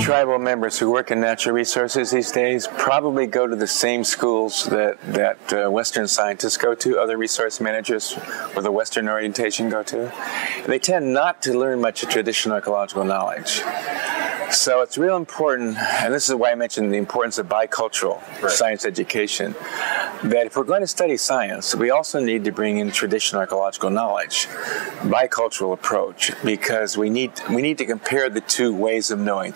Tribal members who work in natural resources these days probably go to the same schools that Western scientists go to, other resource managers with a Western orientation go to. They tend not to learn much of traditional ecological knowledge. So it's real important, and this is why I mentioned the importance of bicultural science education, that if we're going to study science, we also need to bring in traditional ecological knowledge, bicultural approach, because we need to compare the two ways of knowing.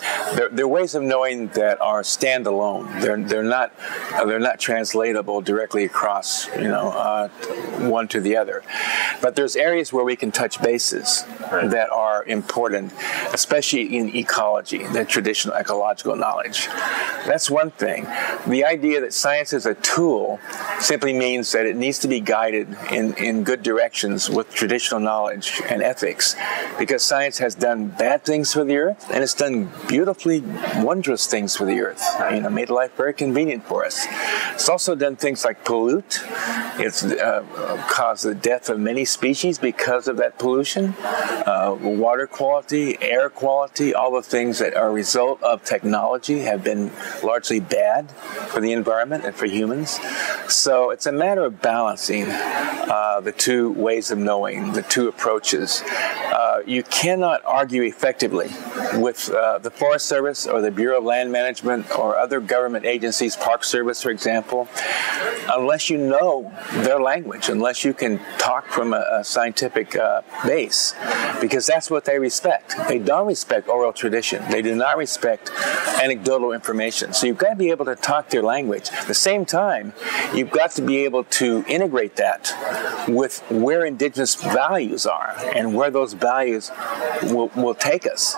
They're ways of knowing that are standalone. They're not translatable directly across, one to the other. But there's areas where we can touch bases that are important, especially in ecology, the traditional ecological knowledge. That's one thing. The idea that science is a tool simply means that it needs to be guided in good directions with traditional knowledge and ethics, because science has done bad things for the earth, and it's done beautifully wondrous things for the earth. Made life very convenient for us. It's also done things like pollute. It's caused the death of many species because of that pollution. Water quality, air quality, all the things that are a result of technology have been largely bad for the environment and for humans. So it's a matter of balancing the two ways of knowing, the two approaches. You cannot argue effectively with the Forest Service or the Bureau of Land Management or other government agencies, Park Service, for example, unless you know their language, unless you can talk from a scientific base, because that's what they respect. They don't respect oral tradition. They do not respect anecdotal information. So you've got to be able to talk their language. At the same time, you've got to be able to integrate that with where indigenous values are and where those values will take us.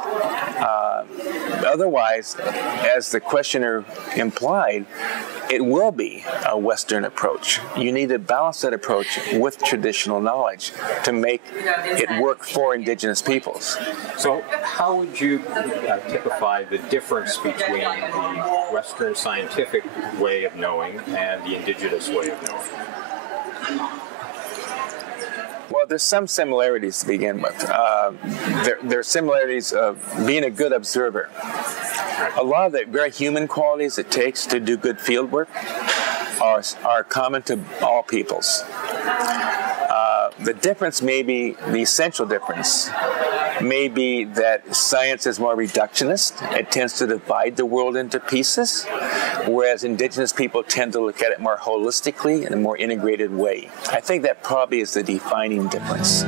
Otherwise, as the questioner implied, it will be a Western approach. You need to balance that approach with traditional knowledge to make it work for indigenous peoples. So how would you typify the difference between the Western scientific way of knowing and the indigenous way of knowing? Well, there's some similarities to begin with. There are similarities of being a good observer. A lot of the very human qualities it takes to do good field work are common to all peoples. The difference may be, the essential difference may be that science is more reductionist. It tends to divide the world into pieces, whereas indigenous people tend to look at it more holistically in a more integrated way. I think that probably is the defining difference.